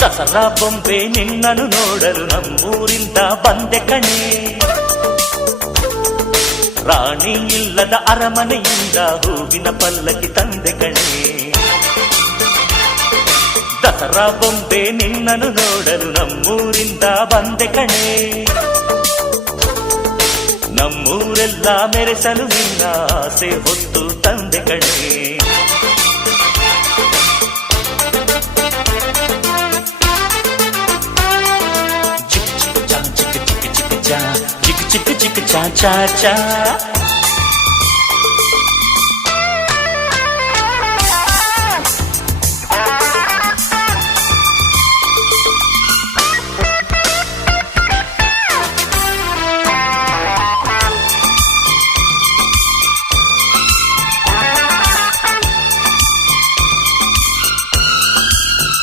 ದಸರಾ ಬೊಂಬೆ ನಿನ್ನನ್ನು ನೋಡಲು ನಮ್ಮೂರಿಂದ ಬಂದೆ ಕಣೆ. ರಾಣಿ ಇಲ್ಲದ ಅರಮನೆಯಿಂದ ಹೂವಿನ ಪಲ್ಲಕ್ಕಿ ತಂದೆ ಕಣೆ. ದಸರಾ ಬೊಂಬೆ ನಿನ್ನನ್ನು ನೋಡಲು ನಮ್ಮೂರಿಂದ ಬಂದೆ ಕಣೆ. ನಮ್ಮೂರೆಲ್ಲ ಮೆರೆಸಲು ನಿನ್ನ ಆಸೆ ಹೊತ್ತು ತಂದೆ ಕಣೆ. ಚಿಕ್ಕ ಚಿಕ್ಕ ಚಾ ಚಾ ಚಾ